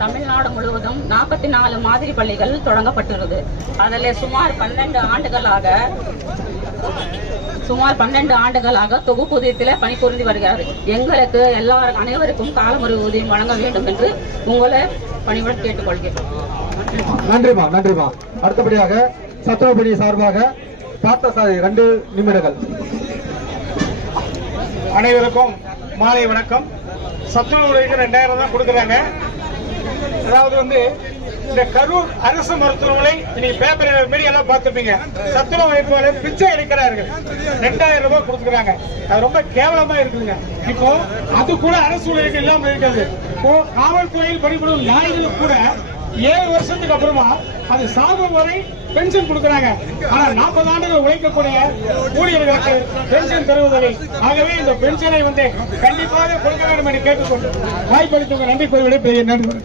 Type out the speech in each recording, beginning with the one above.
தமிழ்நாடு முழுவதும் நாற்பத்தி நாலு மாதிரி பள்ளிகள் தொடங்கப்பட்டுள்ளது. அதில் சுமார் பன்னெண்டு ஆண்டுகளாக சுமார் பன்னெண்டு ஆண்டுகளாக தொகுப்பூதியத்தில் பணிபுரிந்து வருகிறார். எங்களுக்கு எல்லா அனைவருக்கும் காலமுறை ஊதியம் வழங்க வேண்டும் என்று உங்களை பணிவுடன் கேட்டுக்கொள்கிறோம். நன்றிமா நன்றிமா. அடுத்தபடியாக சத்துவபடி சார்பாக பார்த்தசாரி ரெண்டு நிமிடங்கள். அனைவருக்கும் மாலை வணக்கம். சத்துணவு ரெண்டாயிரம் தான் கொடுக்குறாங்க. அதாவது வந்து இந்த கரூர் அரசு மருத்துவமனை நீங்க பேப்பர் மீடியா எல்லாம் பார்த்துப்பீங்க சத்துணவு அமைப்பாளர் பிச்சை எடுக்கிறார்கள். ரெண்டாயிரம் ரூபாய் கொடுக்குறாங்க அது ரொம்ப கேவலமா இருக்குதுங்க. இப்போ அது கூட அரசு ஊழியர்கள் இல்லாம இருக்கிறது. இப்போ காவல்துறையில் பணிபுரியும் நாய்களுக்கு கூட ஏழு வருஷத்துக்கு அப்புறமா அது சாகும் வரை பென்ஷன் கொடுக்கறாங்க. ஆனா நாற்பது ஆண்டுகள் உழைக்கக்கூடிய ஊழியர்களுக்கு பென்ஷன் தருவதில்லை. ஆகவே இந்த பென்ஷனை வந்து கண்டிப்பாக கொடுக்க வேண்டும் என்று கேட்டுக்கொண்டு வாய்ப்பளித்தவங்க நன்றி கூறி விடைபெறுகிறேன். நன்றி.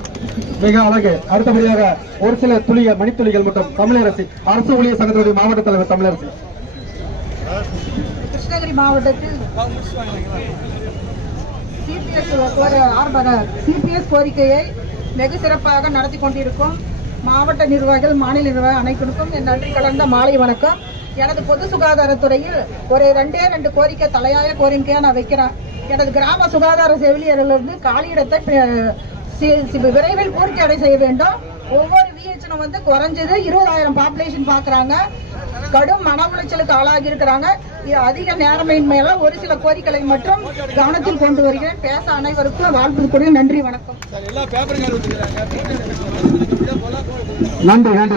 மிக அழகு. அடுத்தபடியாக ஒரு சில துளிய மணித்துளிகள் மட்டும் தமிழரசி அரசு ஊழியர் சங்கத்தினுடைய மாவட்ட தலைவர் தமிழரசி. கிருஷ்ணகிரி மாவட்டத்தில் சிபிஎஸ் சிபிஎஸ் கோரிக்கையை வெகு சிறப்பாக நடத்தி கொண்டிருக்கும் மாவட்ட நிர்வாகிகள் மாநில நிர்வாகம் அனைவருக்கும் என் நன்றி கலந்த மாலை வணக்கம். எனது பொது சுகாதாரத்துறையில் ஒரு ரெண்டே ரெண்டு கோரிக்கை தலையாய கோரிக்கையா நான் வைக்கிறேன். எனது கிராம சுகாதார செவிலியர்களிருந்து காலியிடத்தை விரைவில் பூர்த்தி அடை செய்ய வேண்டும். ஒவ்வொரு விஹெச்னும் வந்து குறைஞ்சது இருபதாயிரம் பாப்புலேஷன் பாக்குறாங்க. கடும் மன உளைச்சலுக்கு ஆளாகி இருக்கிறாங்க. அதிக நேரமின்மையால ஒரு சில கோரிக்கைகளை மட்டும் கவனத்தில் கொண்டு வருகிறேன். பேச அனைவருக்கும் வாழ்த்து கூடிய நன்றி வணக்கம். நன்றி நன்றி.